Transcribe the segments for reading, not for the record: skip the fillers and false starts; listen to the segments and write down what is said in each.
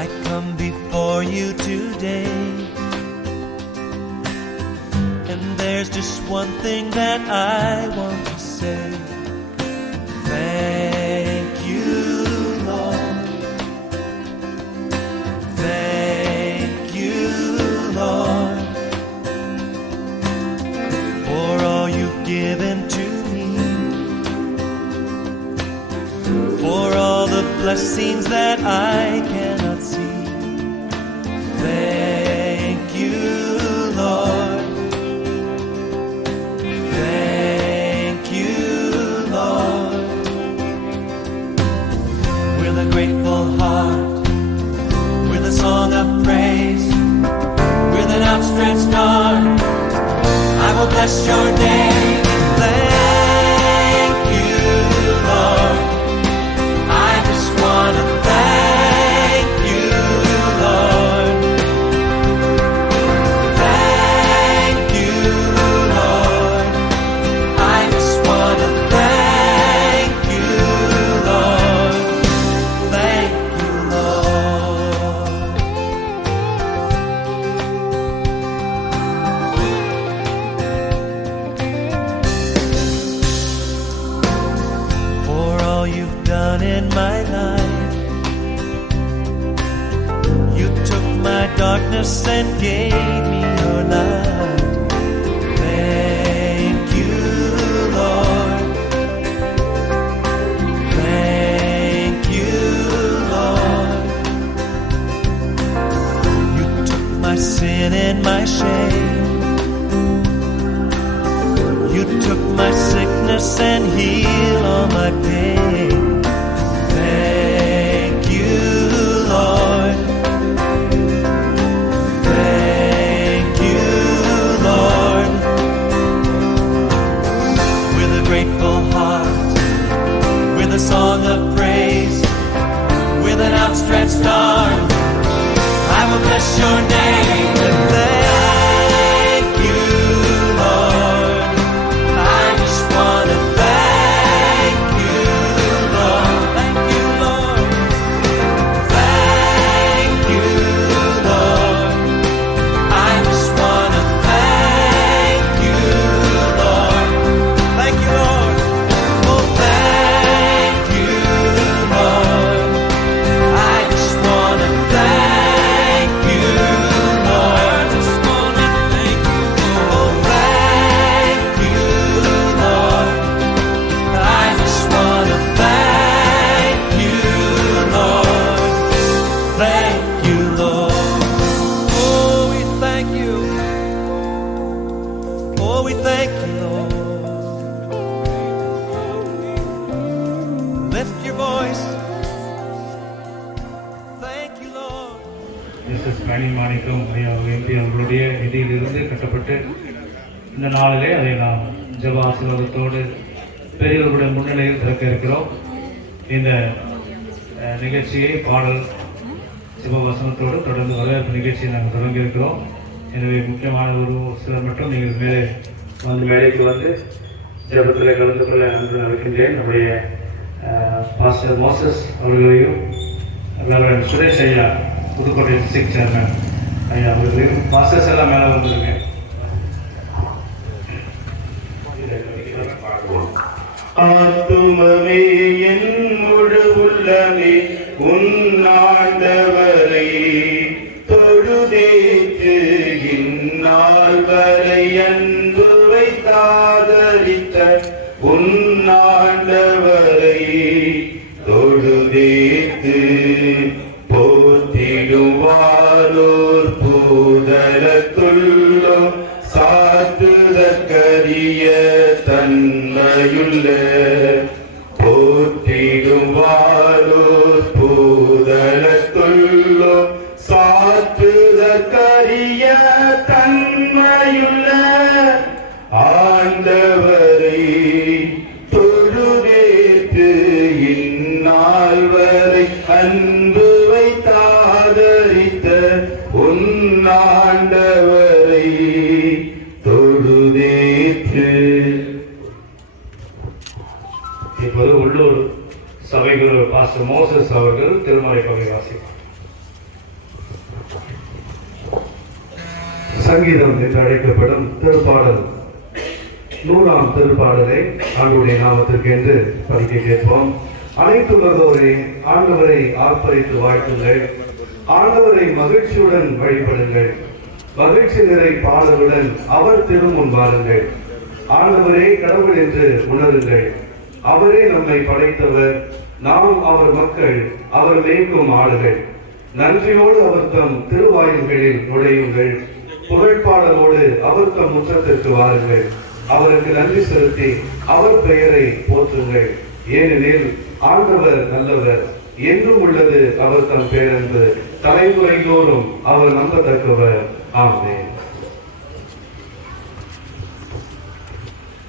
I come before you today, and there's just one thing that I want to say. Thank you, Lord. Thank you, Lord, for all you've given to me, for all the blessings that I cannot see. Thank you, Lord. Thank you, Lord. With a grateful heart, with a song of praise, with an outstretched arm, I will bless your name. Thank you, Lord. I just want to thank you, Lord. Thank you, Lord. I just want to thank you, Lord. Thank you, Lord. For all you've done in my life, you took my darkness and gave me your light. Thank you, Lord. Thank you, Lord. You took my sin and my shame. You took my sickness and healed all my pain. Thank you, Lord. Thank you, Lord. With a grateful heart, with a song of praise, with an outstretched arm, I will bless your name. Thank you, Lord. I just want to thank you, Lord. Thank you, Lord. Thank you, Lord. I just want to thank you, Lord. Thank you, Lord. Oh, thank you, Lord. I just want to thank you, Lord. I just want to thank you, Lord. Oh, thank you, Lord. I just want to thank you, Lord. Thank you, Lord. Oh, we thank you. Oh, we thank you, Lord. Lift your voice. Thank you, Lord. S S Kanimanickam ஐயா MP அவர்களுடைய நிதியிலிருந்து கட்டப்பட்டு இந்த நாளிலே அதை நாம் ஜெப ஆசீர்வாதத்தோடு பெரியவர்களுடைய முன்னிலையில் திறக்க இருக்கிறோம். இந்த நிகழ்ச்சியை பாடல் ஜெப வசனத்தோடு தொடர்ந்து வரவேற்பு நிகழ்ச்சியை நாங்கள் தொடங்கி இருக்கிறோம். எனவே முக்கியமான ஒரு சிலர் மட்டும் நீங்கள் மேலே வந்து மேடைக்கு வந்து ஜெபத்தில் கலந்து கொள்ள அன்பு அழைக்கின்றேன். நம்முடைய பாஸ்டர் மோசஸ் அவர்களையும் ரெவரண்ட் சுரேஷ் ஐயா புதுக்கோட்டை டிஸ்ட்ரிக்ட் சேர்மன் ஐயா அவர்களையும் மாஸ்டர்ஸ் எல்லாம் மேலே வந்துருங்க. ஆத்துமமே என் முழு உள்ளமே உன்னாண்டவரை தொழுதேற்று இந்நாள் வரை அன்பு வைத்தாதரித்த உன்னாண்டவரை தொழுதேற்று போற்றிடுவாரோர் பூதலத்துள்ளோ சாற்றுதற்கரிய தன்மையுள்ள போற்றிடுவாரோர் பூதலத்துள்ளோ சாற்றுதற்கரிய தன்மையுள்ள ஆண்டவரை தொழுதேற்று இந்நாள் வரை அன்பு வைத்தாதரித்த உன்னாண்டவரை தொழுதேற்று. இப்போது உள்ளூர் சபைகள் பாஸ்டர் மோசஸ் அவர்கள் திருமறை பகுதி வாசிப்பார். சங்கீதம் என்று அழைக்கப்படும் திருப்பாடல் 100ஆம் திருப்பாடலை ஆண்டவருடைய நாமத்திற்கு என்று படிக்க கேட்போம். அனைத்துலகோரே ஆண்டவரை ஆர்ப்பரித்து வாழ்த்துங்கள், ஆண்டவரை மகிழ்ச்சியுடன் வழிபடுங்கள், மகிழ்ச்சி நிறை பாடலுடன் அவர் திருமுன் வாருங்கள். ஆண்டவரே கடவுள் என்று உணருங்கள், அவரே நம்மை படைத்தவர், நாம் அவர் மக்கள், அவர் மேய்க்கும் ஆடுகள். நன்றியோடு அவர் தம் திருவாயில்களில் நுழையுங்கள், புகழ்பாடலோடு அவர் தம் முற்றத்திற்கு வாருங்கள். அவருக்கு நன்றி செலுத்தி அவர் பெயரை போற்றுங்கள், ஏனெனில் ஆண்டவர் நல்லவர், என்றும் உள்ளது அவர் தம் பேரன்பு, தலைமுறை தோறும் அவர் நம்பத்தக்கவர். ஆமென்.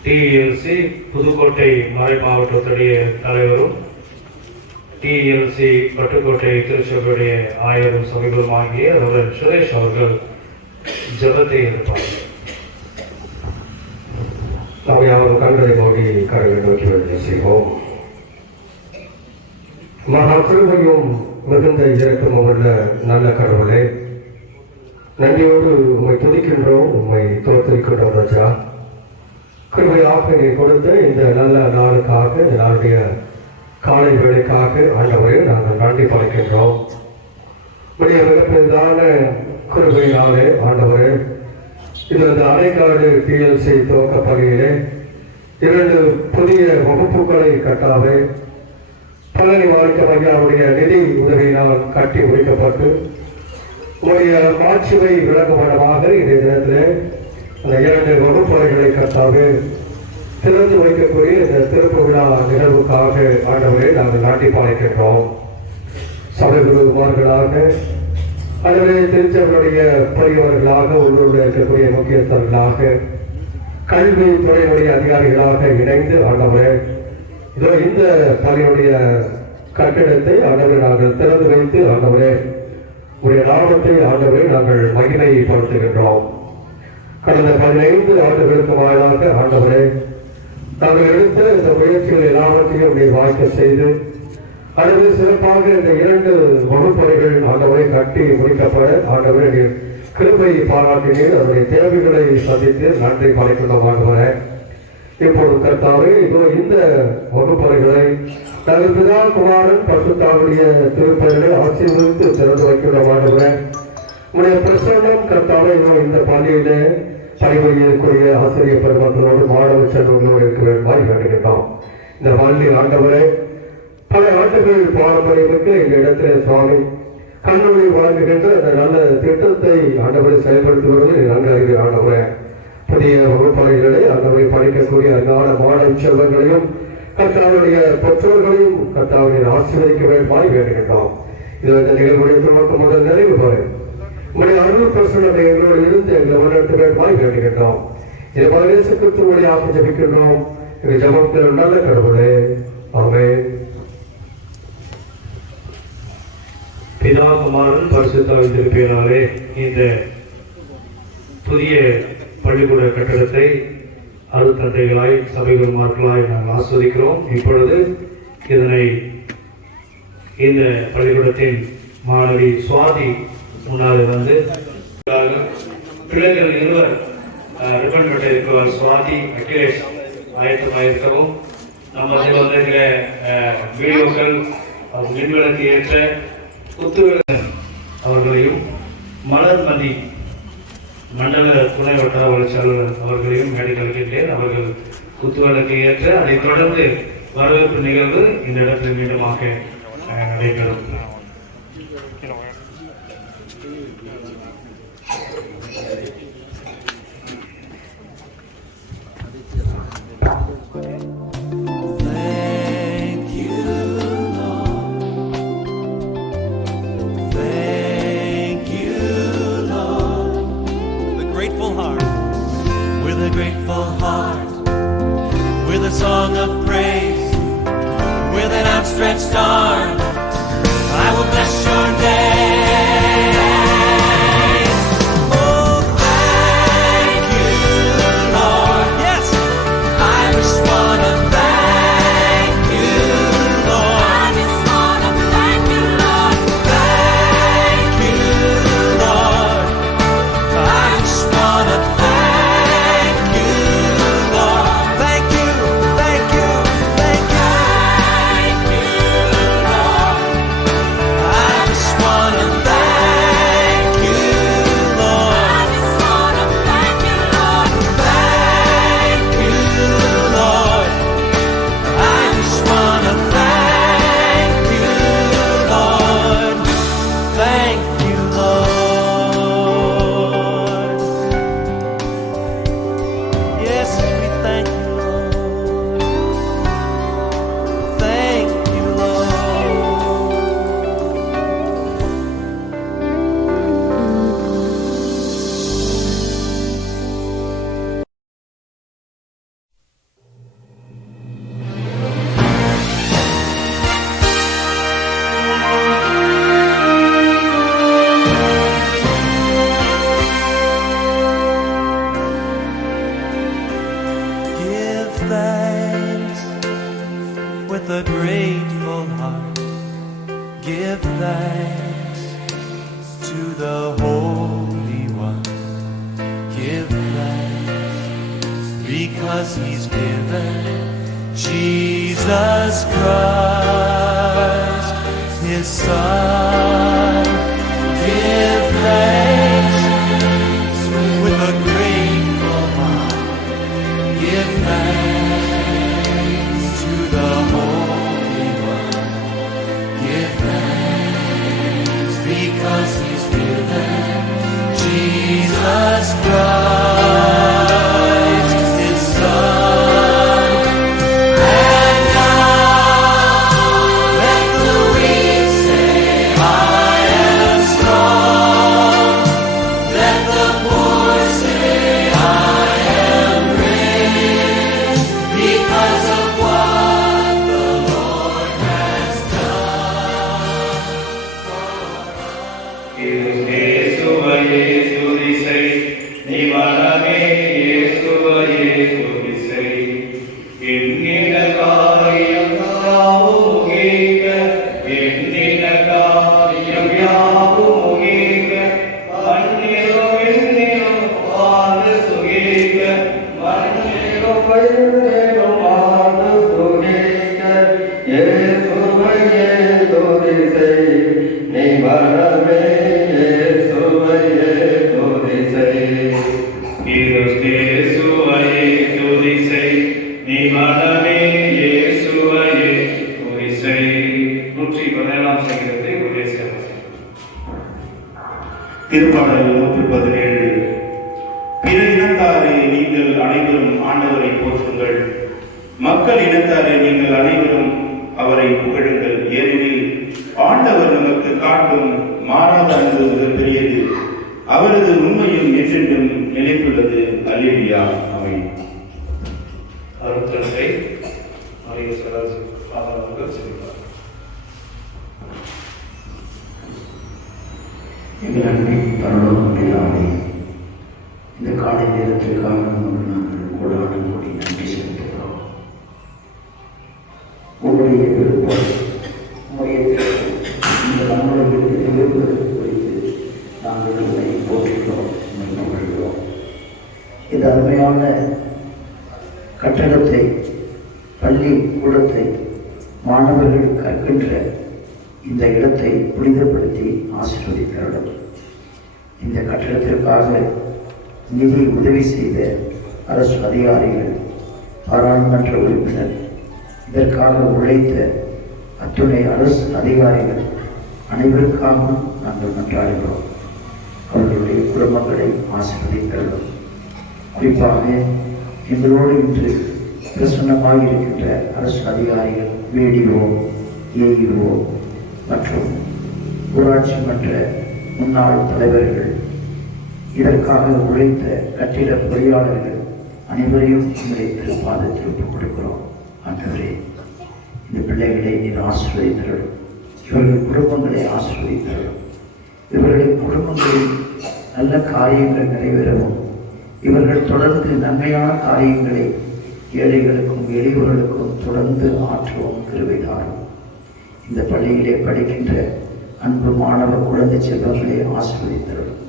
டிஎல்சி புதுக்கோட்டை மறை மாவட்டத்துடைய தலைவரும் டிஎல்சி பட்டுக்கோட்டை திருச்சபையுடைய ஆயரும் சபைகளும் ஆகிய ரெவரண்ட் சுரேஷ் அவர்கள் ஜெபத்தை எடுப்பார்கள். நாம் யாரும் கண்களை மூடி கடவுளை நோக்கி வேண்டிய செய்வோம். மகா கிருபையும் மிகுந்த இரக்கமும் உள்ள நல்ல கடவுளே, நன்றியோடு உம்மை துதிக்கின்றோம், உம்மை தோற்கடிக்கின்றோம். ராஜா, கிருபையாக நீ கொடுத்த இந்த நல்ல நாளுக்காக, இந்த நாளுடைய காலை வேலைக்காக ஆண்டவரே நாங்கள் நன்றி படைக்கின்றோம். உடைய மிகப்பெரிதான கிருபையினாலே ஆண்டவரே, இது அந்த அணைக்காடு டிஎல்சி துவக்க பகுதியிலே 2 புதிய வகுப்புகளை கட்டாவே பழனி வாழ்க்கை ஐயாவுடைய நிதி உதவியினால் கட்டி முடிக்கப்பட்டு உடைய மாட்சிமை விளக்கப்படமாக இன்றைய தினத்திலே அந்த 2 வகுப்பறைகளை கட்டாவே திறந்து வைக்கக்கூடிய இந்த திருப்பு விழா நிகழ்வுக்காக ஆண்டவரை நாங்கள் நாட்டி பாய்க்கின்றோம். சபை குருமார்களாக அதுவே திருச்சபையுடைய பெரியவர்களாக உள்ளூரில் இருக்கக்கூடிய முக்கியஸ்தர்களாக கல்வித்துறையினுடைய அதிகாரிகளாக இணைந்து ஆண்டவரே இதோ இந்த பள்ளியுடைய கட்டிடத்தை ஆண்டவரை நாங்கள் திறந்து வைத்து ஆண்டவரே உடைய நாமத்தை ஆண்டவரை நாங்கள் மகிமைப்படுத்துகின்றோம். கடந்த 15 ஆண்டுகளுக்கு வாயிலாக ஆண்டவரே நாங்கள் எடுத்த இந்த முயற்சிகள் எல்லாவற்றையும் நீ வாய்க்க செய்து அல்லது சிறப்பாக இந்த 2 வகுப்பறைகள் ஆண்டவரை கட்டி முடிக்கப்பட ஆண்டவரை கிருபை பாராட்டினீர். அதனுடைய தேவைகளை சந்தித்து நன்றி படைக்கின்றோம். ஆண்டவரே, இப்போது கர்த்தாவே இதோ இந்த வகுப்பறைகளை நாங்கள் பிதா குமாரன் பசுத்தாவுடைய திருப்பெயர்களை ஆசீர்வதித்து திறந்து வைக்கின்றோம். ஆண்டவரே, உடைய பிரசன்னம் கர்த்தாவே இதோ இந்த பள்ளியிலே பணிபுரியக்கூடிய ஆசிரியர் பெருமக்களோடு மாணவ செல்வங்களோடு இருக்க வேண்டுமாய் வேண்டுகின்றோம். இந்த பள்ளி ஆண்டவரே பல ஆண்டுகள் பாரம்பரியமிக்க இந்த இடத்திலே சுவாமி கண்ணொழி வழங்குகின்ற அந்த நல்ல திட்டத்தை ஆண்டவரை செயல்படுத்தி வருவது நன்கு அறிவியல். ஆண்டவரே, புதிய வகுப்பறைகளை ஆண்டவரை படிக்கக்கூடிய அன்றாட மாணவ செல்வங்களையும் கர்த்தாவுடைய பெற்றோர்களையும் கர்த்தாவுடைய ஆசீர்வதிக்க வேண்டுமாய் வேண்டுகின்றோம். இது இந்த நிகழ்வுடைய துவக்கம் முதல் நிறைவு வரை உங்களுடைய அருள் பிரசனத்தை எங்களோடு இருந்து எங்களை வழிநடத்த வேண்டுமாய் வேண்டுகின்றோம். இது மகேச கிறிஸ்துவழியாக ஜபிக்கின்றோம். எங்கள் ஜபத்தில் நல்ல கடவுளே, ஆமென். பிதா குமாரன் பரிசுத்தாவின் திருப்பெயராலே இந்த புதிய பள்ளிக்கூட கட்டடத்தை அருட்தந்தைகளாய் சபைகுருமார்களாய் நாங்கள் ஆஸ்வதிக்கிறோம். இப்பொழுது இதனை இந்த பள்ளிக்கூடத்தின் மாணவி சுவாதி முன்னாலே வந்து பிள்ளைகள் 2 ரிப்பன் வெட்ட இருக்கிறார். சுவாதி, அகிலேஷ் ஆயத்தமாயிருக்கவும் நம்ம வந்திருக்கிற வீடியோக்கள் மின்விளக்கு ஏற்ற புத்துவன் அவர்களையும் மலர்மதி மண்டல துணை வட்டார வளர்ச்சியாளர் அவர்களையும் மேடைகளிக்கின்றேன். அவர்கள் குத்துவிளக்கு ஏற்ற அதைத் தொடர்ந்து வரவேற்பு நிகழ்வு இந்த இடத்தில் மீண்டுமாக நடைபெறும். Grateful heart, with a song of praise, with an outstretched arm, I will bless your name. Oh, thank you, Lord. Yes, I just want to thank you, Lord. I just want to thank you, Lord. Thank you, Lord. I just thanks with a grateful heart. Give thanks to the Holy One. Give thanks because He's given Jesus Christ, His Son. Give thanks with a grateful heart. Give thanks to the Holy One. Give thanks because He's given Jesus Christ, His Son. And now let the weak say, I am strong. Let the poor say, I am rich because of what the Lord has done for us. இயேசுவையே துதிசை, நீ மனமே இயேசுவையே துதிசை. எண்ணின காரியம் யாவும் கேட்க, எண்ணின காரியம் யாவும் கேட்க. மண்ணிலும் விண்ணிலும் வாழ்ந்து சுகேக, மண்ணிலும் விண்ணிலும் வாழ்ந்து சுகேக. இயேசுவையே துதிசை, நீ மனமே இயேசுவையே துதிசை. இயேசுவையே துதிசை, நீ மனமே இயேசுவையே துதிசை. 117 சங்கீதத்தை உபதேசிக்க திருப்பாடல் 117. பிற இனத்தாரே நீங்கள் அனைவரும் ஆண்டவரை போற்றுங்கள், மக்கள் இனத்தாரே நீங்கள் அனைவரும் அவரை புகழுங்கள். ஏனெனில் ஆண்டவர் நமக்கு காட்டும் மாறாத அன்பு மிகப்பெரியது, அவரது உண்மையும் என்றென்றும் நிலைத்துள்ளது. அல்லேலூயா. ஆமென். அருட்தந்தை மரிய சராஜ் அவர்கள் சொல்கிறார். எங்கள் அன்பின் பரலோக பிதாவே, இந்த காலை நேரத்திற்காக நாங்கள் கொடான கூடி நன்றி செலுத்துகிறோம். உங்களுடைய விருப்பம், உங்களுடைய இந்த நம்மளுடைய விருப்பத்தை குறித்து நாங்கள் உங்களை போற்றுகிறோம், மகிழ்கிறோம். இந்த அருமையான கட்டடத்தை, பள்ளி கூடத்தை, மாணவர்கள் கற்கின்ற இந்த இடத்தை புனிதப்படுத்தி ஆசீர்வதித்தருளும். இந்த கட்டடத்திற்காக நிதி உதவி செய்த அரசு அதிகாரிகள், பாராளுமன்ற உறுப்பினர், இதற்காக உழைத்த அத்துணை அரசு அதிகாரிகள் அனைவருக்காகவும் நாங்கள் மன்றாடுகிறோம். அவர்களுடைய குடும்பங்களை ஆசீர்வதித்தருளும். குறிப்பாக எங்களோடு இன்று பிரசன்னமாக இருக்கின்ற அரசு அதிகாரிகள், BDO, AEO மற்றும் ஊராட்சி மன்ற முன்னாள் தலைவர்கள், இதற்காக உழைத்த கட்டிட பொறியாளர்கள் அனைவரையும் உங்களை திருப்பாதத்தில் ஒப்புக் கொடுக்கிறோம். ஆண்டவரே, இந்த பிள்ளைகளை நீர் ஆசீர்வதித்தருளும். இவர்கள் குடும்பங்களை ஆசீர்வதித்தருளும். இவர்களின் குடும்பங்களில் நல்ல காரியங்கள் நிறைவேறவும், இவர்கள் தொடர்ந்து நன்மையான காரியங்களை ஏழைகளுக்கும் எளியவர்களுக்கும் தொடர்ந்து ஆற்றவும் கிருபை தாரும். இந்த பள்ளியிலே படிக்கின்ற அன்பு மாணவ குழந்தை செல்வங்களை ஆசீர்வதித்தருளும்.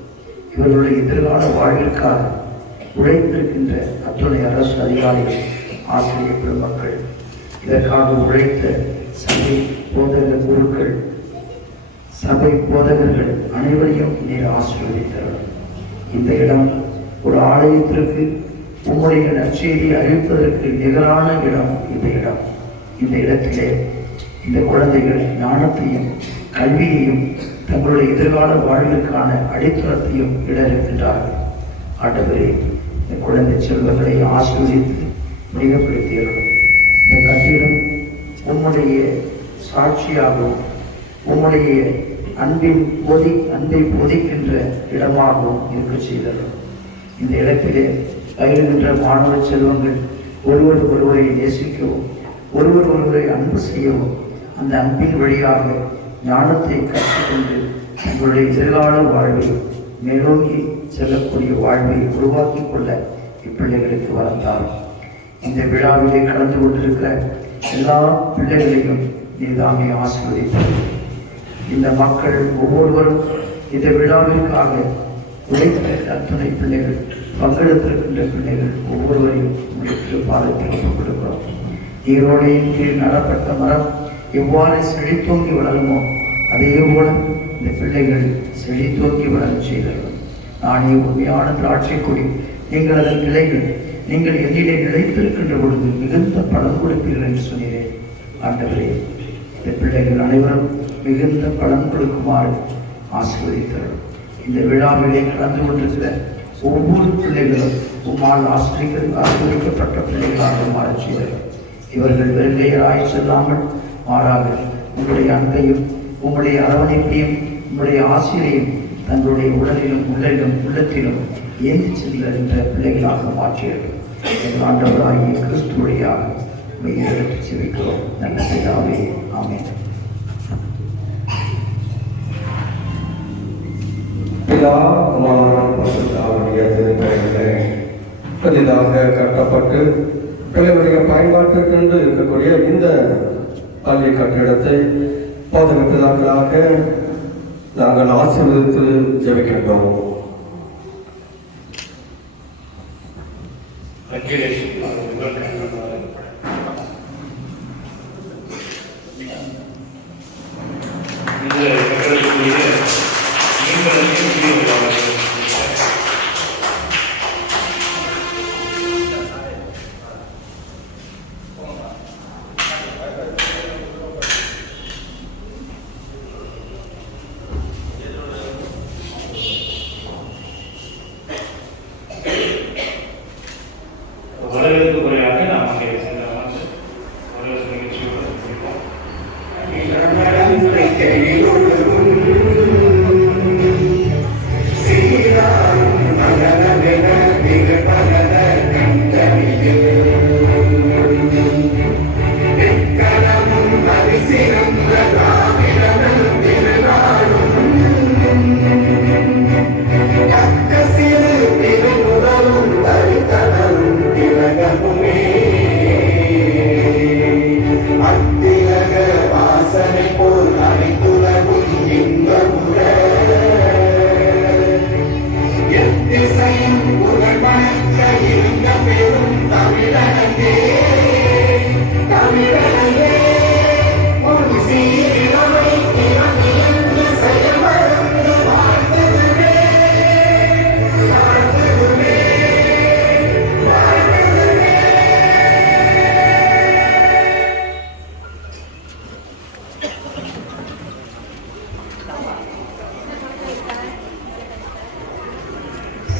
இவர்களுடைய எதிர்கால வாழ்விற்காக உழைத்திருக்கின்ற அத்துணை அரசு அதிகாரிகள், ஆசிரியர் பெருமக்கள், இதற்காக உழைத்த சபை போதக குருக்கள், சபை போதகர்கள் அனைவரையும் நீர் ஆசீர்வதித்தருளும். இந்த இடம் ஒரு ஆலயத்திற்கு உம்முடைய நற்செய்தியை அறிவிப்பதற்கு நிகரான இடம் இந்த இடம். இந்த இடத்திலே இந்த குழந்தைகள் ஞானத்தையும் கல்வியையும் தங்களுடைய எதிர்கால வாழ்விற்கான அடித்தளத்தையும் இட இருக்கின்றார்கள். ஆண்டவரே, இந்த குழந்தை செல்வங்களை ஆசீர்வதித்து மிகப்படுத்தியரும். இந்த கட்டிடம் உம்முடைய சாட்சியாகவும் உம்முடைய அன்பை போதிக்கின்ற இடமாகவும் இருக்க செய்தரும். இந்த இடத்திலே பயிலுகின்ற மாணவ செல்வங்கள் ஒருவரை நேசிக்கவும், ஒருவரை அன்பு செய்யவும், அந்த அன்பின் வழியாக ஞானத்தை கற்றுக்கொண்டு தங்களுடைய எதிர்கால வாழ்வை மேலோங்கி செல்லக்கூடிய வாழ்வை உருவாக்கி கொள்ள இப்பிள்ளைகளுக்கு வளர்ந்தாலும் இந்த விழாவிலே கலந்து கொண்டிருக்கிற எல்லா பிள்ளைகளையும் நீதாமே ஆசீர்வதித்தார். இந்த மக்கள் ஒவ்வொருவரும் இந்த விழாவிற்காக உழைத்த அத்துணை பிள்ளைகள், பங்கெடுத்திருக்கின்ற பிள்ளைகள் ஒவ்வொருவரையும் பாதத்தில் ஒப்புக் கொடுக்கிறோம். நீரோடையின் கீழ் நடப்பட்ட மரம் எவ்வாறு செழித்தோங்கி வளருமோ அதே போல இந்த பிள்ளைகள் செழித்தோங்கி வளர செய்தார்கள். நானே உண்மையான திராட்சை கொடி, நீங்கள் அதன் கிளைகள், நீங்கள் என்னிலே நிலைத்திருக்கின்ற பொழுது மிகுந்த பலன் கொடுப்பீர்கள் என்று சொன்னீரேன். ஆண்டவரே, இந்த பிள்ளைகள் அனைவரும் மிகுந்த பலன் கொடுக்குமாறு ஆசீர்வதித்தார்கள். இந்த விழாவிலே கலந்து கொண்டிருக்கிற ஒவ்வொரு பிள்ளைகளும் உம்மால் ஆசிரியக்கப்பட்ட பிள்ளைகளாக மாறச் செய்தார்கள். இவர்கள் வெறுங்கையராய் செல்லாமல் மாறாக உங்களுடைய அன்பையும் உங்களுடைய அரவணைப்பையும் உங்களுடைய ஆசிரியையும் தங்களுடைய உடலிலும் உள்ளத்திலும் ஏந்தி செல்கின்ற பிள்ளைகளாக மாற்றியர்கள். எங்கள் ஆண்டவராகிய கிறிஸ்து வழியாக மெய்யெடுத்து செவிக்கிறோம். நல்ல பிதாவே, ஆமென். பிதா, குமாரன், பரிசுத்த ஆவியாருடைய திருப்பெயரிலே புதிதாக கட்டப்பட்டு பிள்ளைகளுடைய பயன்பாட்டிற்கென்று இருக்கக்கூடிய இந்த பள்ளி கட்டிடத்தை பாதுகாப்பதற்காக நாங்கள் ஆசீர்வதித்து ஜெபிக்கின்றோம். வரவேற்பு முறையாக நாம் அங்கே சென்ற வரவேற்பு நிகழ்ச்சியோடு சந்திப்போம்.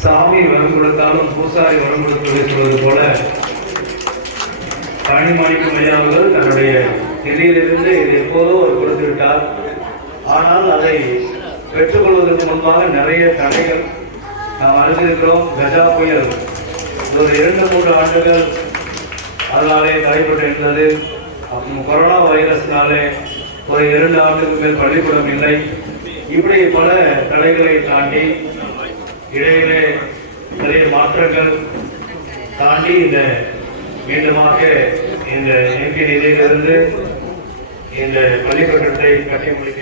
சாமி வரம் கொடுத்தாலும் பூசாரி வரம் கொடுப்பதை சொல்வது போல பழனிமாணிக்கம் ஐயா அவர்கள் தன்னுடைய நிதியிலிருந்து இது எப்போதோ அவர் கொடுத்து விட்டார். ஆனால் அதை பெற்றுக்கொள்வதற்கு முன்பாக நிறைய தடைகள் நாம் அறிந்திருக்கிறோம். கஜா புயல் ஒரு 2-3 ஆண்டுகள் அதனாலே தடைப்பட்டு இருந்தது. கொரோனா வைரஸ்னாலே ஒரு 2 ஆண்டுக்கு மேல் பள்ளிக்கூடம் இல்லை. இப்படி பல தடைகளை தாண்டி இடையிலே நிறைய மாற்றங்கள் தாண்டி இந்த மீண்டுமாக இந்த எம்பி நிதியிலிருந்து இந்த பள்ளிக்கட்டத்தை கட்டி முடிக்க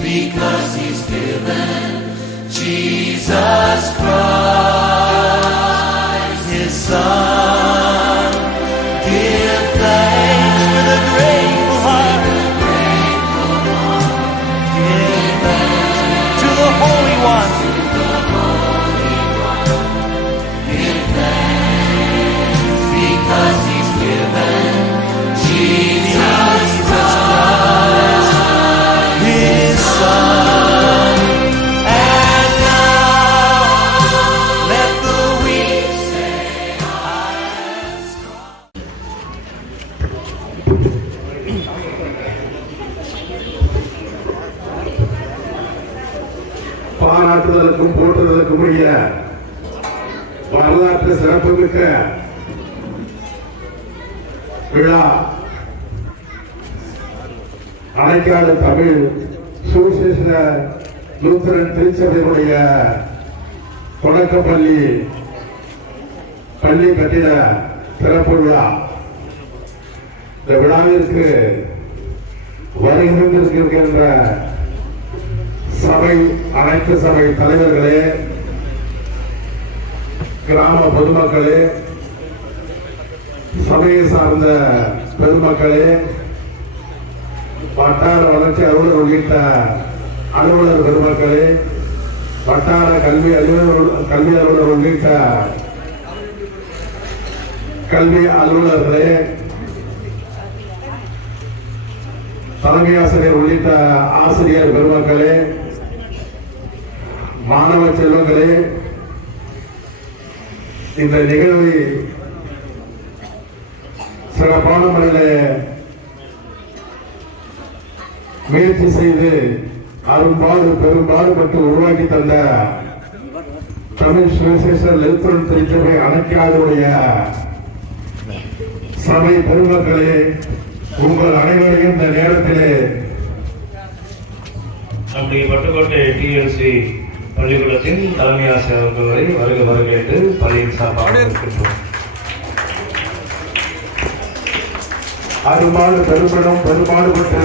because he's given Jesus Christ, his son. Give thanks with a grateful heart. Give thanks to the Holy One. Give thanks because he's given Jesus Christ, his son. போற்றுவதற்குரிய வரலாற்று சிறப்புமிக்க விழா அணைக்காடு தமிழ் சுவிசேஷ லூத்தரன் திருச்சபையினுடைய தொடக்கப்பள்ளி பள்ளி கட்டிட சிறப்பு விழா. இந்த விழாவிற்கு வருகின்ற சபை அனைத்து சபை தலைவர்களே, கிராம பொதுமக்களே, சபையை சார்ந்த பெருமக்களே, வட்டார வளர்ச்சி அலுவலர் உள்ளிட்ட அலுவலர் பெருமக்களே, வட்டார கல்வி அலுவலர் உள்ளிட்ட கல்வி அலுவலர்களே, தலைமை ஆசிரியர் உள்ளிட்ட ஆசிரியர் பெருமக்களே, மாணவ செல்வங்களே, இந்த நிகழ்வை சிறப்பான முறையில் முயற்சி செய்து பெரும்பாடுபட்டு உருவாக்கி தந்த தமிழ் சுவிசேஷ லூத்தரன் திருச்சபை அணைக்காடுடைய சபை பெருமக்களே, உங்கள் அனைவரையும் இந்த நேரத்திலே நம்முடைய பட்டுக்கோட்டை டிஎல்சி பள்ளிக்கூடத்தின் தலைமை ஆசிரியர் அவர்களை வருகை என்று பள்ளியின் சார்பாக இருக்கின்றோம். பெரும்பாடுபட்டு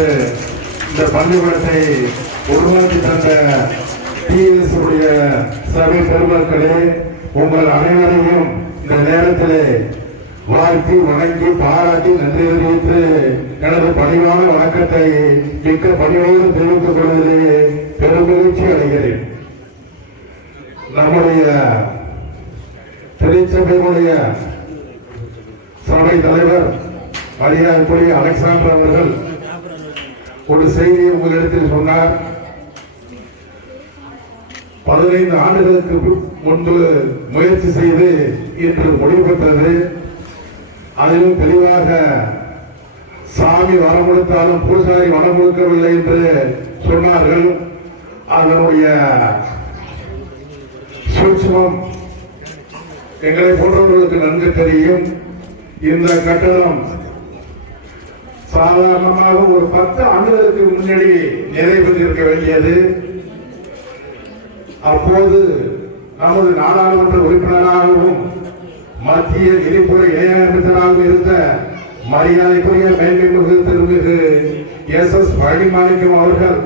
இந்த பள்ளிக்கூடத்தை உருவாக்கி தந்த டிஎல்சி உடைய சபை பெருமக்களே, உங்கள் அனைவரையும் இந்த நேரத்திலே வாழ்த்தி வணங்கி பாராட்டி நன்றி தெரிவித்து எனது பணிவான வணக்கத்தை மிக்க பணியோடு தெரிவித்துக் கொள்வதிலே பெருமகிழ்ச்சி அடைகிறேன். நம்முடைய திருச்சபையினுடைய சபை தலைவர் மரியாதைக்குரிய அலெக்சாண்டர் அவர்கள் ஒரு செய்தியை உங்களிடத்தில் சொன்னார். 15 ஆண்டுகளுக்கு முன்பு முயற்சி செய்து இன்று முடிவு பெற்றது. அதிலும் தெளிவாக சாமி வரம் கொடுத்தாலும் பூசாரி வரம் கொடுக்கவில்லை என்று சொன்னார்கள். அதனுடைய சூட்சுமம் எங்களை போன்றவர்களுக்கு நன்கு தெரியும். இந்த கட்டணம் சாதாரணமாக ஒரு 10 ஆண்டுகளுக்கு முன்னாடி நிறைவேற்றிருக்க வேண்டியது. அப்போது நமது நாடாளுமன்ற உறுப்பினராகவும் மத்திய நிதித்துறை இணையமைச்சராக இருந்த மரியாதைக்குரிய மேன்மைமிகு திருமிகு SS பழனிமாணிக்கம் அவர்கள்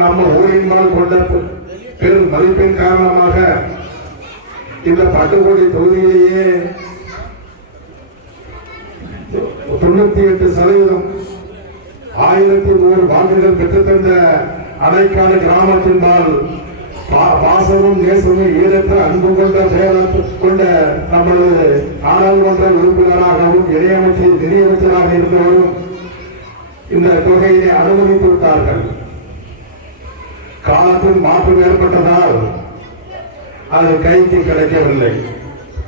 நம்ம ஊரின் மேல் கொண்ட பெரும் மதிப்பின் காரணமாக இந்த பட்டுக்கோட்டை தொகுதியிலேயே 98% 1100 வாக்குகள் பெற்றுத்தந்த அணைக்காடு கிராமத்தின்பால் பாசமும் நேசமும் ஈரற்ற அன்பு கொண்ட நமது நாடாளுமன்ற உறுப்பினராகவும் நிதியமைச்சராக இருந்தவரும் இந்த தொகையை அனுமதித்து விட்டார்கள். காலத்தில் மாற்றம் ஏற்பட்டதால் அது கைக்கு கிடைக்கவில்லை,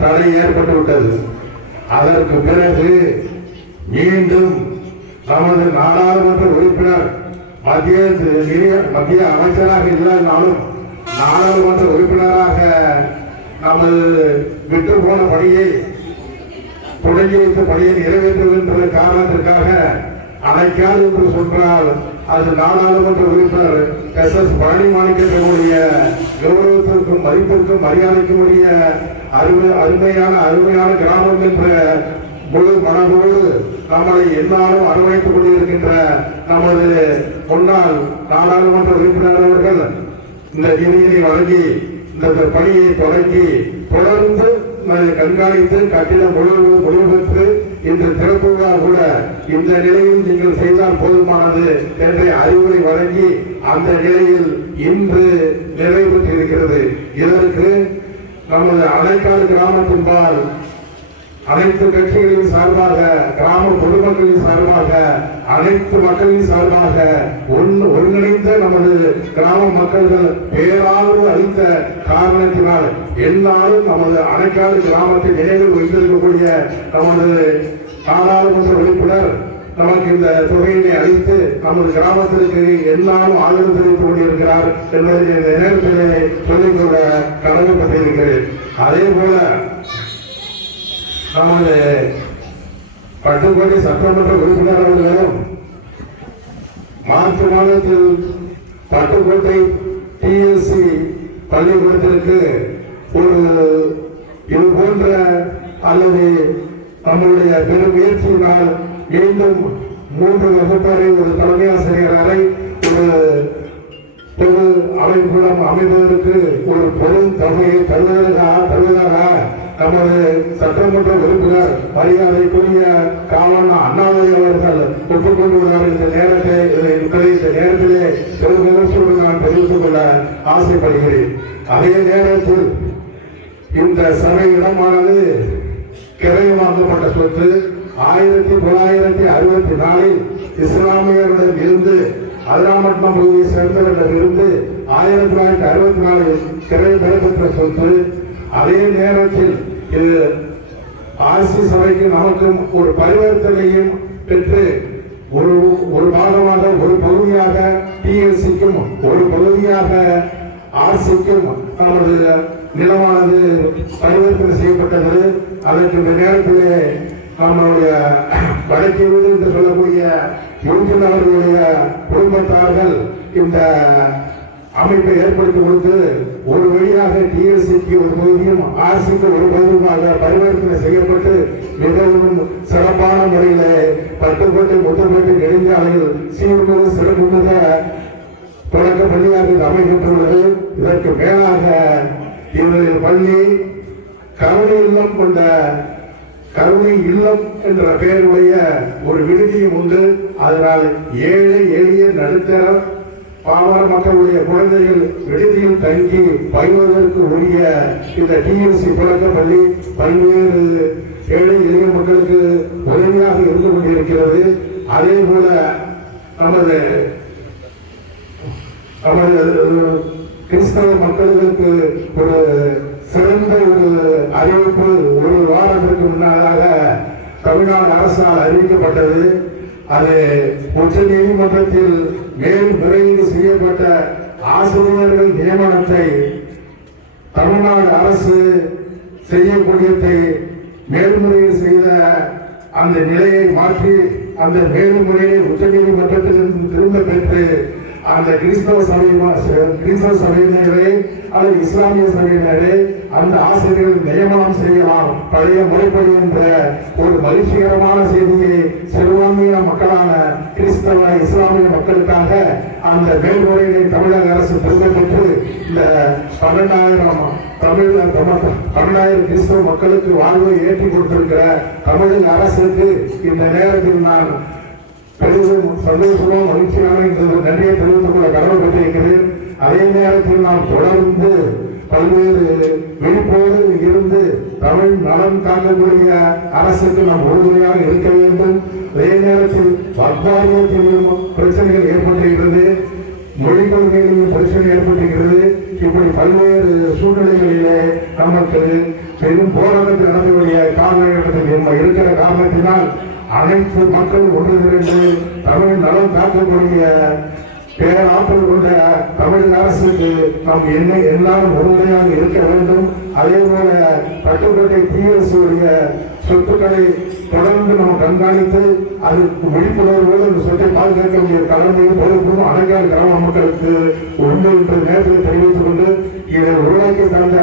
தடை ஏற்பட்டுவிட்டது. அதற்கு பிறகு மீண்டும் நமது நாடாளுமன்ற உறுப்பினர் மத்திய அமைச்சராக இல்லாதனாலும் நாடாளுமன்ற உறுப்பினராக நமது விட்டு போன பணியை தொடங்கி வைத்த பணியை நிறைவேற்றுகின்ற காரணத்திற்காக அணைக்காது என்று சொன்னால் அது நாடாளுமன்ற உறுப்பினர் SS பழனிமாணிக்கத்தினுடைய கௌரவத்திற்கும் மதிப்பிற்கும் மரியாதைக்கும் உரிய அருமையான கிராமம் என்ற முழு மனதோடு நம்மளை எந்நாளும் அரவணைத்துக் கொண்டிருக்கின்ற நமது முன்னாள் நாடாளுமன்ற உறுப்பினர் அவர்கள் இந்த நிதியினை வழங்கி இந்த பணியை தொடர்ந்து கண்காணித்து கட்டிடம் முடிவு பெற்று இன்று திறப்பு விழா கூட இந்த நிலையில் நீங்கள் செய்தால் போதுமானது என்ற அறிவுரை வழங்கி அந்த நிலையில் இன்று நிறைவு பெற்றிருக்கிறது. இதற்கு நமது அணைக்காடு கிராமத்தின்பால் அனைத்து கட்சிகளின் சார்பாக, கிராம பொதுமக்களின் சார்பாக, அனைத்து மக்களின் சார்பாக ஒருங்கிணைந்த நமது கிராம மக்கள்கள் பேராதரவு அளித்த காரணத்தினால் எந்நாளும் நமது அணைக்காடு கிராமத்தில் நினைவில் வைத்திருக்கக்கூடிய நமது நாடாளுமன்ற உறுப்பினர் நமக்கு இந்த தொகையினை அளித்து நமது கிராமத்திற்கு என்னாலும் ஆதரவு தெரிவித்துக் கொண்டிருக்கிறார் என்பதை இந்த நேரத்திலே சொல்லிக்கொள்ள கடமைப்பட்டிருக்கிறேன். அதே போல நமது பட்டுக்கோட்டை சட்டமன்ற உறுப்பினர் அவர்களும் மார்ச் மாதத்தில் பட்டுக்கோட்டை டிஎஸ்சி பள்ளிக்கூடத்திற்கு ஒரு இது போன்ற அல்லது நம்முடைய பெரும் முயற்சியினால் மீண்டும் 3 வகுப்பறை ஒரு தலைமை ஆசிரியர் அறை ஒரு பொது அமைப்புடன் அமைப்பதற்கு ஒரு பெரும் தொகையை தருவதாக நமது சட்டமன்ற உறுப்பினர் மரியாதைக்குரிய காவலர் அண்ணாமலை அவர்கள் ஒப்புக்கொண்டுள்ளார். இந்த நேரத்திலே பெரும் நிகழ்ச்சியோடு நான் தெரிவித்துக் கொள்ள ஆசைப்படுகிறேன். அதே நேரத்தில் இந்த சபை இடமானது கிரையமாக்கப்பட்ட சொத்து 1964 இஸ்லாமியர்களிடம் இருந்து அதிராமட்டம் பகுதியை சேர்ந்தவர்களிடம் இருந்து 1964 கிரை பெறப்பட்ட சொத்து. அதே நேரத்தில் இது ஆட்சி சபைக்கு நமக்கும் ஒரு பரிவர்த்தனையும் பெற்று ஒரு பாகமாக ஒரு பகுதியாக டிஎல்சிக்கும் ஒரு பகுதியாக ஆர்சிக்கும் நமது நிலமானது பரிவர்த்தனை செய்யப்பட்டது. அதற்கு இந்த நேரத்திலே நம்முடைய வடக்கு வீடு என்று சொல்லக்கூடிய யூஜன் அவர்களுடைய குடும்பத்தார்கள் இந்த அமைப்பை ஏற்படுத்தி கொடுத்து ஒரு வழியாக டிஎல்சிக்கு ஒரு பகுதியும் ஆர்சிக்கு ஒரு பகுதியுமாக பரிவர்த்தனை செய்யப்பட்டு மிகவும் சிறப்பான முறையில் பட்டுக்கோட்டை முத்துக்கோட்டை நெடுஞ்சாலையில் சீர்மிகு சிறப்புமிக தொடக்க பள்ளியாக இது அமைக்கப்பட்டுள்ளது. இதற்கு மேலாக இவரது பள்ளி கருணை இல்லம் கொண்ட கருணை இல்லம் என்ற பெயருடைய ஒரு விடுதியும் உண்டு. அதனால் ஏழை எளிய நடுத்தர பாமர மக்களுடைய குழந்தைகள் விடுதியில் தங்கி பயில்வதற்கு உரிய இந்த டிஎல்சி தொடக்க பள்ளி பல்வேறு ஏழை எளிய மக்களுக்கு உதவியாக இருந்து கொண்டிருக்கிறது. அதே போல நமது கிறிஸ்தவ மக்களுக்கு ஒரு சிறந்த ஒரு அறிவிப்பு ஒரு வாரத்திற்கு முன்னதாக தமிழ்நாடு அரசால் அறிவிக்கப்பட்டது. அது உச்ச நீதிமன்றத்தில் மேல்முறையீடு செய்யப்பட்ட ஆசிரியர்கள் நியமனத்தை தமிழ்நாடு அரசு செய்யக்கூடியதை மேல்முறையீடு செய்த அந்த நிலையை மாற்றி அந்த மேல்முறையை உச்ச நீதிமன்றத்திலிருந்து திரும்ப பெற்று அந்த கிறிஸ்தவ சபையினரே அல்லது இஸ்லாமிய சபையினரே அந்த ஆசிரியர்கள் நியமனம் செய்யலாம் பழைய முறைப்படி என்ற ஒரு மகிழ்ச்சிகரமான செய்தியை சிறுபான்மையின மக்களான கிறிஸ்தவ இஸ்லாமிய மக்களுக்காக அந்த மேல்முறையை தமிழக அரசு திரும்ப பெற்று இந்த 12,000 கிறிஸ்தவ மக்களுக்கு வாழ்வை ஏற்றி கொடுத்திருக்கிற தமிழக அரசுக்கு இந்த நேரத்தில் நான் பெரிதும் சந்தோஷமும் மகிழ்ச்சியான இந்த நன்றியை தெரிவித்துக் கொள்ள கடமைப்பட்டிருக்கிறேன். அதே நேரத்தில் நாம் தொடர்ந்து பல்வேறு விழிப்போடு இருந்து தமிழ் நலன் காக்கக்கூடிய அரசுக்கு நாம் உறுதுணையாக இருக்க வேண்டும். அதே நேரத்தில் வக்வாரியத்திலும் பிரச்சனைகள் ஏற்பட்டிருக்கிறது, மொழி கொள்கையிலும் பிரச்சனை ஏற்பட்டிருக்கிறது. இப்படி பல்வேறு சூழ்நிலைகளிலே நமக்கு பெரும் போராட்டத்தில் நடந்தக்கூடிய காலகட்டத்தில் இருக்கிற காரணத்தினால் அனைத்து மக்கள் ஒன்று திரண்டு தமிழ் நலம் காக்கக்கூடிய பேராற்றல் கொண்ட தமிழக அரசுக்கு நாம் எல்லாரும் உறுதுணையாக இருக்க வேண்டும். அதே போல பட்டுக்கோட்டை டிஎல்சியுடைய சொத்துக்களை தொடர்ந்து நாம் கண்காணித்து அதுக்கு விழிப்புணர்வோடு அந்த சொத்தை பாதுகாக்க வேண்டிய கடமையும் பொறுப்பும் அடையாள கிராம மக்களுக்கு உண்டு என்ற நேரத்தில் தெரிவித்துக் கொண்டு இதை உருவாக்கி தந்த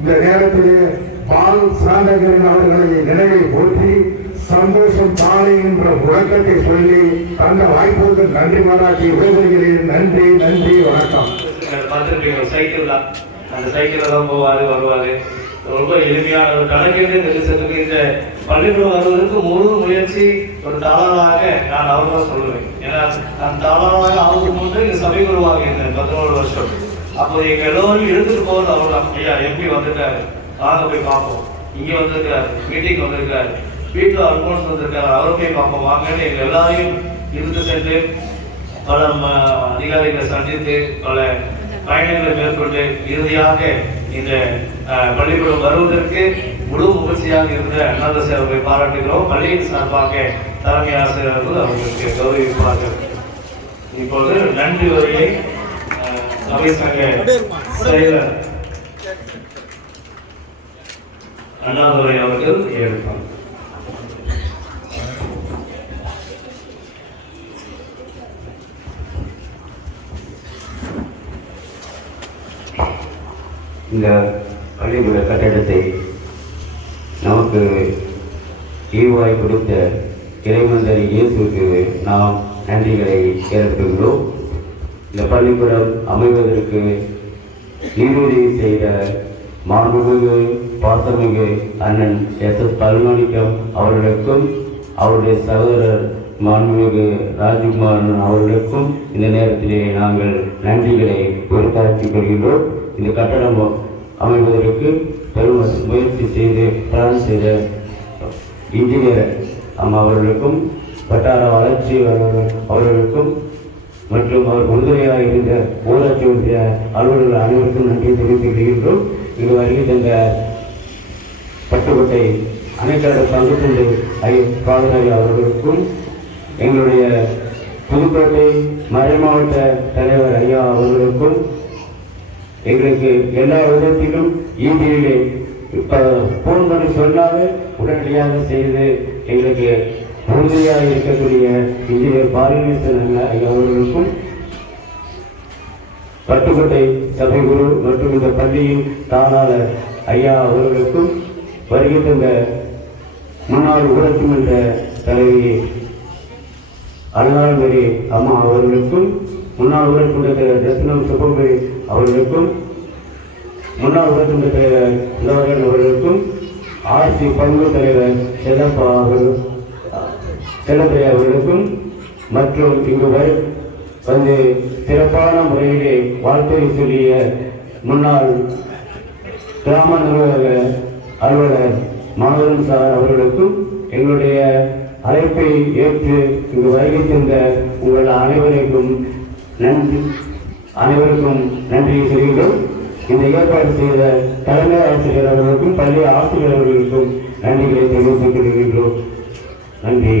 இந்த நேரத்திலே பால் சாந்தகரன் அவர்களை நினைவை போற்றி சந்தோஷம் தானே என்ற முழக்கத்தை சொல்லி தந்த வாய்ப்புக்கு நன்றி பாராட்டி விடைபெறுகிறேன். நன்றி நன்றி வணக்கம். சைக்கிள் தான், அந்த சைக்கிள் தான் போவாரு வருவாரு. ரொம்ப எளிமையான ஒரு கணக்கெழுதி நெரிசலுக்கு இந்த பள்ளிக்கூடம் வருவதற்கு முழு முயற்சி ஒரு தாளாக நான் அவர் தான் சொல்லுவேன். ஏன்னா நான் தாளாக அவருக்கு முன்பு இந்த சபை குருவாக இருந்தேன் 11 வருஷம். அப்போ எங்க எல்லோரும் எடுத்துட்டு போவது அவர் தான். ஐயா எம்பி வந்துட்டாரு, வாங்க போய் பார்ப்போம். இங்க வந்திருக்கிறாரு, மீட்டிங் வந்திருக்காரு, வீட்டில் அல்போன்ஸ் வந்திருக்காரு, அவரை போய் பார்ப்போம் வாங்கன்னு எங்க எல்லாரையும் இருந்து சென்று பல அதிகாரிகளை சந்தித்து பல பயணங்களை மேற்கொண்டு இறுதியாக இந்த பள்ளிக்கூடம் வருவதற்கு முழு முயற்சியாக இருந்த அண்ணாத சேவர்களை பாராட்டுகிறோம். பள்ளியின் சார்பாக தலைமை ஆசிரியர்கள் அவர்களுக்கு கௌரவிப்பார்கள். இப்போது நன்றி வரையை சபை சங்க செயலர் அண்ணாதுரை அவர்கள் எடுப்பார். இந்த பள்ளிக்கூட கட்டடத்தை நமக்கு ஈவாய் கொடுத்த இறைமந்தர் இயேசுக்கு நாம் நன்றிகளை ஏற்படுகிறோம். இந்த பள்ளிக்கூடம் அமைவதற்கு நிதியுதவி செய்த மாண்புமிகு பாசமிகு அண்ணன் எஸ்.எஸ். பல்மாணிக்கம் அவர்களுக்கும் அவருடைய சகோதரர் மாண்புமிகு ராஜ்குமார் அவர்களுக்கும் இந்த நேரத்திலே நாங்கள் நன்றிகளை உரைத்தாற்றிக் கொள்கின்றோம். இந்த கட்டடம் அமைவதற்கு பெரும் முயற்சி செய்து பிளான் செய்த இன்ஜினியர் அம்மா அவர்களுக்கும் வட்டார வளர்ச்சி அவர்களுக்கும் மற்றும் அவர் உறுதுணையாக இருந்த ஊராட்சி ஒன்றிய அலுவலர்கள் அனைவருக்கும் நன்றி தெரிவித்துக் கொள்கின்றோம். இங்கு வருகை தந்த பட்டுக்கோட்டை அணைக்கட பங்குத்தண்டு பாதுகாரி அவர்களுக்கும் எங்களுடைய புதுக்கோட்டை மறைமாவட்ட தலைவர் ஐயா அவர்களுக்கும் எங்களுக்கு எல்லா விதத்திலும் ஈடியிலே போன் பண்ணி சொன்னாலே உடனடியாக செய்து எங்களுக்கு உறுதியாக இருக்கக்கூடிய இன்ஜினியர் பாரிநேசன் ஐயா அவர்களுக்கும் பட்டுக்கோட்டை சபை குரு மற்றும் இந்த பள்ளியின் தாளாளர் ஐயா அவர்களுக்கும் வருகை தந்த முன்னாள் ஊராட்சி மன்ற தலைவி அருணாமரி அம்மா அவர்களுக்கும் முன்னாள் ஊராட்சி மன்ற தலைவர் ரத்னம் சுப்பம்பி அவர்களுக்கும் முன்னாள் ஊராட்சி மன்ற தலைவர் சுதாகரன் அவர்களுக்கும் ஆர்சி பங்கு தலைவர் செல்லப்பையா அவர்களுக்கும் மற்றும் இங்கு வந்து சிறப்பான முறையிலே வாழ்த்துறை சொல்லிய முன்னாள் கிராம நிர்வாக அலுவலர் மாதவன் சார் அவர்களுக்கும் எங்களுடைய அழைப்பை ஏற்று இங்கு வருகை தந்த உங்கள் அனைவருக்கும் நன்றி சொல்கிறோம். இந்த ஏற்பாடு செய்த தலைமை ஆசிரியர் அவர்களுக்கும் பள்ளி ஆசிரியர் அவர்களுக்கும் நன்றிகளை தெரிவித்துக் கொள்கின்றோம். நன்றி.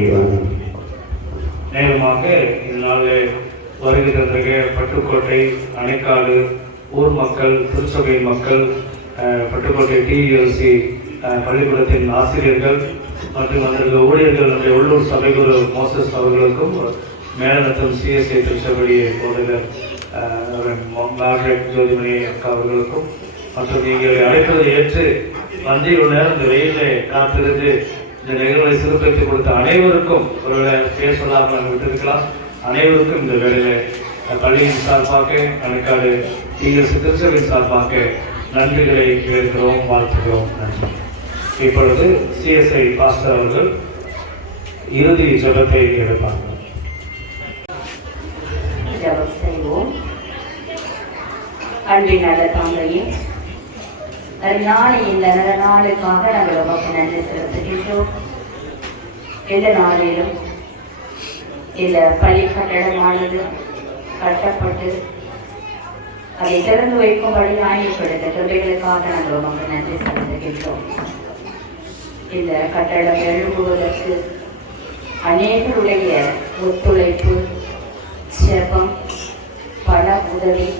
நேரமாக இதனாலே வருகை தந்திருக்க பட்டுக்கோட்டை அணைக்காடு ஊர் மக்கள் திருச்சபை மக்கள் பட்டுக்கோட்டை டிஎல்சி பள்ளிக்கூடத்தின் ஆசிரியர்கள் மற்றும் அதற்கு ஊழியர்கள் நம்முடைய உள்ளூர் சபைக்குழு மோசஸ் அவர்களுக்கும் மேலநத்தம் சிஎஸ்ஐ திருச்சபை போதகர் மார்கரெட் ஜோதிமணி அக்கா அவர்களுக்கும் மற்றும் எங்களை அழைப்பதை ஏற்று மந்தியில் நேரம் இந்த வெயிலே காத்திருந்து இந்த நிகழ்வை சிறப்பித்துக் கொடுத்த அனைவருக்கும் ஒருவேளை பேர் சொல்லாமல் நாங்கள் விட்டிருக்கலாம். அனைவருக்கும் இந்த வேளையில பள்ளியின் சார்பாக அணைக்காடு டிஎல்சி திருச்சபையின் சார்பாக நன்றிகளை கேட்கிறோம், வாழ்த்துகிறோம். நன்றி. இப்பொழுது சிஎஸ்ஐ பாஸ்டர் அவர்கள் இறுதி ஜெபத்தை எடுப்பார்கள். ஜெபம் செய்வோம். அன்பின் நல்ல தந்தையும் நாளை இந்த நாளுக்காக நாங்கள் உமக்கு நன்றி செலுத்துகின்றோம். எந்த நாளிலும் இந்த பள்ளி கட்டடமானது கட்டப்பட்டு அதை திறந்து வைக்கும்படி ஆணையப்படுத்த தொழில்களுக்காக நாங்கள் உமக்கு நன்றி செலுத்துகின்றோம். இந்த கட்டடம் எழும்புவதற்கு அநேகருடைய ஒத்துழைப்பு, ஜெபம், பண உதவி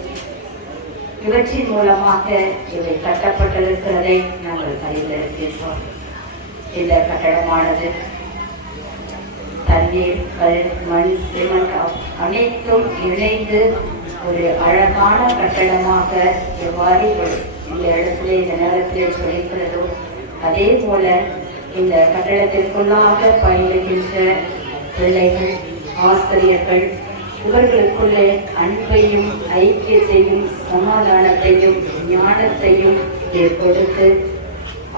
இவற்றின் மூலமாக இவை கட்டப்பட்டிருக்கிறதை நாங்கள் அறிந்திருக்கின்றோம். இந்த கட்டடமானது தண்ணீர், கல், மண், சிமெண்ட் அனைத்தும் இணைந்து ஒரு அழகான கட்டடமாக எவ்வாறு இந்த இடத்துல இந்த நேரத்திலே சொல்லிக்கிறதோ அதே போல இந்த கட்டடத்திற்குள்ளாக பயிலுகின்ற பிள்ளைகள், ஆசிரியர்கள் இவர்களுக்குள்ளே அன்பையும் ஐக்கியத்தையும் சமாதானத்தையும் ஞானத்தையும் கொடுத்து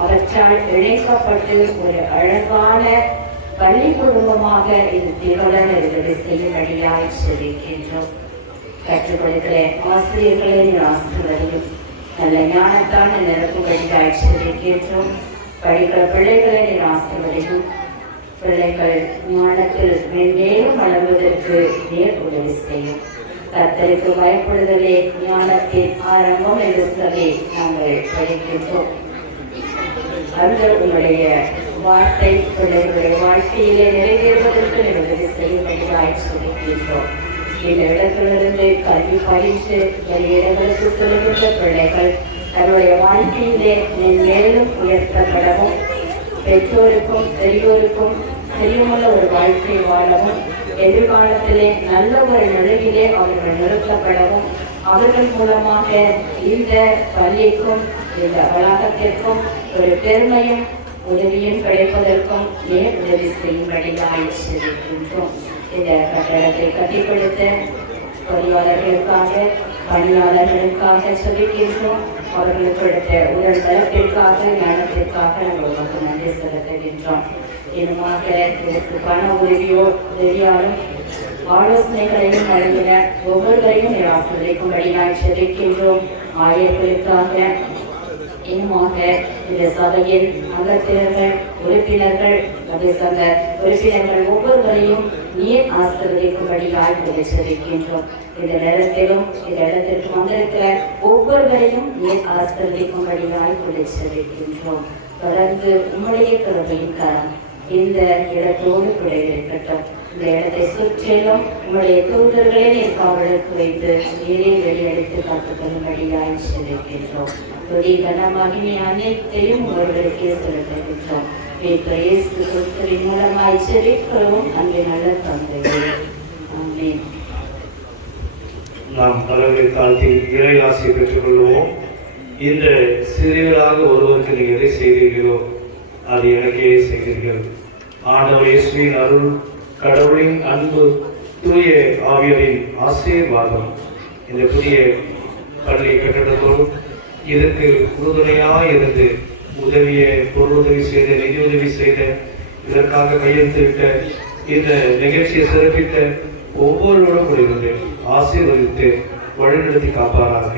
அவற்றால் இணைக்கப்பட்டு ஒரு அழகான பள்ளி குடும்பமாக இது திகழ இருப்பதை செய்யும்படியாய் சொல்லியிருக்கின்றோம். கற்றுக் கொடுக்கிற ஆசிரியர்களை ஆசிரியரையும் நல்ல ஞானத்தால் நிரப்பும்படியாய் சொல்லியிருக்கின்றோம். படிக்கிற பிள்ளைகளை ஆசிரியரையும் பிள்ளைகள் ஞானத்தில் மேலும் வளர்வதற்கு நேர் உதவி செய்யும். கர்த்தருக்கு பயப்படுதலே ஞானத்தின் ஆரம்பம் என்று சொல்லி நாங்கள் படிக்கின்றோம். அந்த உங்களுடைய வார்த்தை பிள்ளைகளுடைய வாழ்க்கையிலே நிறைவேறுவதற்கு உதவி செய்யும்படியாய் சொல்லிக்கின்றோம். இந்த இடத்திலிருந்து கல்வி பயின்று இடங்களுக்கு செல்கின்ற பிள்ளைகள் தன்னுடைய வாழ்க்கையிலே மேலும் உயர்த்தப்படவும் பெற்றோருக்கும் பெரியோருக்கும் தெரியுமுள்ள ஒரு வாழ்க்கை வாழவும் எதிர்காலத்திலே நல்ல ஒரு நிலையிலே அவர்கள் நிறுத்தப்படவும் அவர்கள் மூலமாக இந்த பள்ளிக்கும் இந்த வளாகத்திற்கும் ஒரு பெருமையும் உதவியும் கிடைப்பதற்கும் உதவி செய்யும்படியாய் செய்கின்றோம். இந்த கட்டடத்தை கட்டிக் கொடுத்த பொறியாளர்களுக்காக பணியாளர்களுக்காக சொல்லிக்கின்றோம். அவர்களுக்கு கொடுத்த உடல் பலத்திற்காக ஞானத்திற்காக நாங்கள் நன்றி செலுத்துகின்றோம். இன்னுமாக இதற்கு பண உதவியாலும் ஆலோசனைகளையும் வழங்கின ஒவ்வொருவரையும் ஆசிரியக்கும்படியாய் சொல்லிக்கின்றோம். ஆயர்களுக்காக இன்னுமாக இந்த சபையின் அங்கத்தினர்கள் உறுப்பினர்கள் அதே சங்க உறுப்பினர்கள் ஒவ்வொருவரையும் நீர் ஆசிர்வதிக்கும்படியாய் சொல்லிக்கின்றோம். இந்த நேரத்திலும் இந்த இடத்திற்கு வந்திருக்கிற ஒவ்வொருவரையும் நீர் ஆசிர்வதிக்கும்படியாய் சொல்லிக்கின்றோம். தொடர்ந்து உம்முடைய கிருபையின் கரம் இந்த இடத்தோடு கூட இருக்கட்டும். இந்த இடத்தை சுற்றிலும் உங்களுடைய தூதர்களை நீர் காவலுக்கு வைத்து நீரை வெளியெடுத்து காத்துக் கொள்ளும்படியாய் சொல்லிக்கின்றோம். துதி கனமகிமை அனைத்தையும் ஒருவருக்கே செலுத்துகின்றோம். இயேசு கிறிஸ்துவின் மூலமாய் செபிக்கிறோம். அங்கே நல்ல தந்தையே, ஆமென். நாம் தலைவரை தாழ்த்தி இறை ஆசியை பெற்றுக் கொள்வோம். இந்த சிறியவராக ஒருவருக்கு நீங்கள் எதை செய்தீர்களோ அது எனக்கே செய்தீர்கள். ஆண்டவர் இயேசுவின் அருள், கடவுளின் அன்பு, தூய ஆவியரின் ஆசீர்வாதம் இந்த புதிய பள்ளி கட்டடத்தோடு இதற்கு உறுதுணையாக இருந்து பொருளுதவி செய்த, நிதி உதவி செய்த, இதற்காக கையெழுத்திட்ட, இந்த நிகழ்ச்சியை சிறப்பித்த ஒவ்வொருவரும் இருந்து ஆசீர்வதித்து வழிநடத்தி காப்பாராக.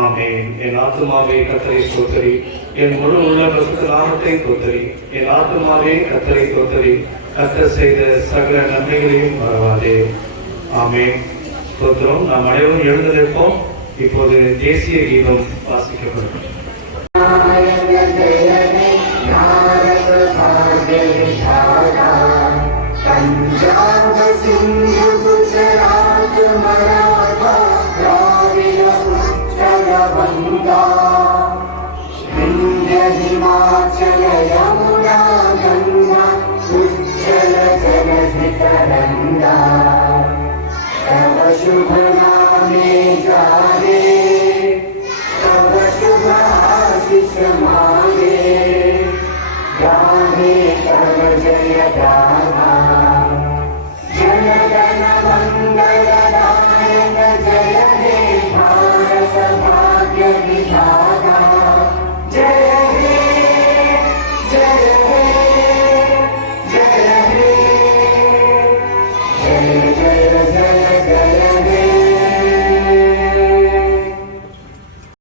ஆமென். என் ஆத்துமாவே கர்த்தரை ஸ்தோத்திரி, என் முழு உள்ள பரிசுத்த நாமத்தை ஸ்தோத்திரி. என் ஆத்துமாவே கர்த்தரை ஸ்தோத்திரி, கர்த்தர் செய்த சகல நன்மைகளையும் மறவாதே. ஆமென். ஸ்தோத்திரம். நாம் அனைவரும் எழுந்து நிற்போம். இப்போது தேசிய கீதம் வாசிக்கப்படும். पंजाब सिंध गुजरात मराठा द्राविड उत्कल बंगा विंध्य हिमाचल यमुना गंगा उज्जल जलधि तरंगा तव शुभ नामे जारे